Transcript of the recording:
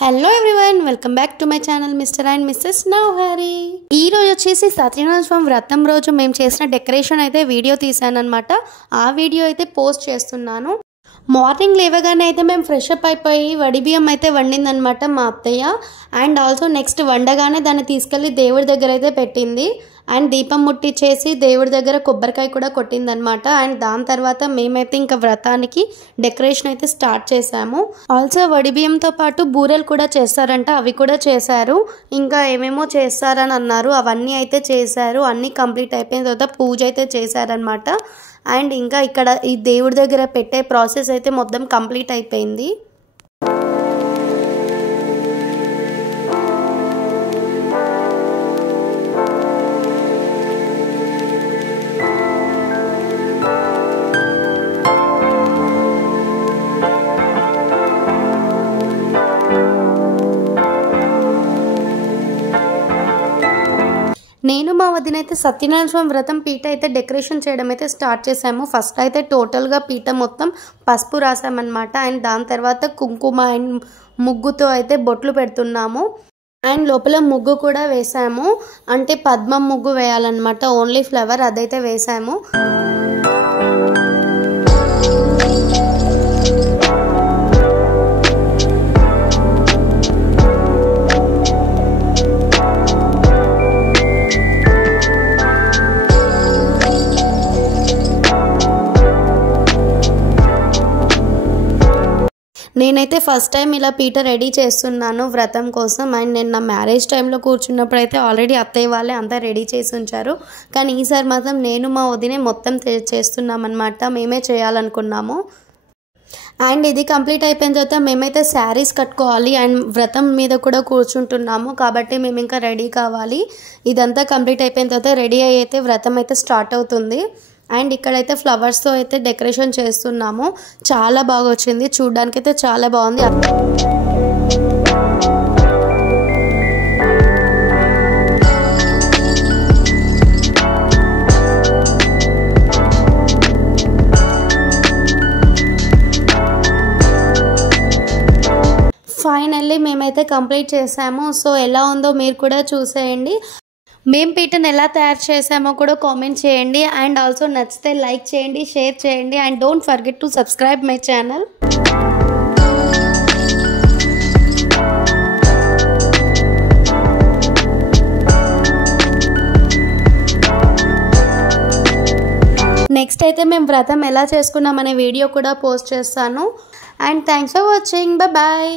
Hello everyone, welcome back to my channel mister and missus Nauhari. ఈ రోజు వచ్చేసి సత్యనారాయణ స్వామి వ్రతం రోజు మేము చేసిన డెకరేషన్ అయితే వీడియో తీసాను అనమాట. ఆ వీడియో అయితే పోస్ట్ చేస్తున్నాను. మార్నింగ్ లేవగానే అయితే మేము ఫ్రెష్ అప్ అయిపోయి వడి బియ్యం అయితే వండిందనమాట మా అత్తయ్య. అండ్ ఆల్సో నెక్స్ట్ వండగానే దాన్ని తీసుకెళ్ళి దేవుడి దగ్గర అయితే పెట్టింది. అండ్ దీపం ముట్టించేసి దేవుడి దగ్గర కొబ్బరికాయ కూడా కొట్టిందనమాట. అండ్ దాని తర్వాత మేమైతే ఇంకా వ్రతానికి డెకరేషన్ అయితే స్టార్ట్ చేసాము. ఆల్సో వడి బియ్యంతో పాటు బూరెలు కూడా చేస్తారంట, అవి కూడా చేశారు. ఇంకా ఏమేమో చేస్తారని అన్నారు, అవన్నీ అయితే చేశారు. అన్నీ కంప్లీట్ అయిపోయిన తర్వాత పూజ అయితే చేశారనమాట. అండ్ ఇంకా ఇక్కడ ఈ దేవుడి దగ్గర పెట్టే ప్రాసెస్ అయితే మొత్తం కంప్లీట్ అయిపోయింది. నేను మా వదిన అయితే సత్యనారాయణ స్వామి వ్రతం పీట అయితే డెకరేషన్ చేయడం అయితే స్టార్ట్ చేసాము. ఫస్ట్ అయితే టోటల్గా పీట మొత్తం పసుపు రాసామన్నమాట. అండ్ దాని తర్వాత కుంకుమ అండ్ ముగ్గుతో అయితే బొట్లు పెడుతున్నాము. అండ్ లోపల ముగ్గు కూడా వేసాము, అంటే పద్మం ముగ్గు వేయాలన్నమాట. ఓన్లీ ఫ్లవర్ అదైతే వేసాము. నేనైతే ఫస్ట్ టైం ఇలా పీట రెడీ చేస్తున్నాను వ్రతం కోసం. అండ్ నేను నా మ్యారేజ్ టైంలో కూర్చున్నప్పుడు అయితే ఆల్రెడీ అత్తయ్య వాళ్ళే అంతా రెడీ చేసి ఉంచారు. కానీ ఈసారి మాత్రం నేను మా వదినే మొత్తం చేస్తున్నామన్నమాట. మేమే చేయాలనుకున్నాము. అండ్ ఇది కంప్లీట్ అయిపోయిన తర్వాత మేమైతే శారీస్ కట్టుకోవాలి. అండ్ వ్రతం మీద కూడా కూర్చుంటున్నాము కాబట్టి మేము ఇంకా రెడీ కావాలి. ఇదంతా కంప్లీట్ అయిపోయిన తర్వాత రెడీ అయితే వ్రతం అయితే స్టార్ట్ అవుతుంది. అండ్ ఇక్కడైతే ఫ్లవర్స్తో అయితే డెకరేషన్ చేస్తున్నాము. చాలా బాగా వచ్చింది, చూడడానికి అయితే చాలా బాగుంది. ఫైనల్లీ మేమైతే కంప్లీట్ చేసాము. సో ఎలా ఉందో మీరు కూడా చూసేయండి. మేము పీటను ఎలా తయారు చేసామో కూడా కామెంట్ చేయండి. అండ్ ఆల్సో నచ్చితే లైక్ చేయండి, షేర్ చేయండి. And don't forget to subscribe my channel. Next అయితే మేము వ్రతం ఎలా చేసుకున్నామనే వీడియో కూడా పోస్ట్ చేస్తాను. And thanks for watching. Bye.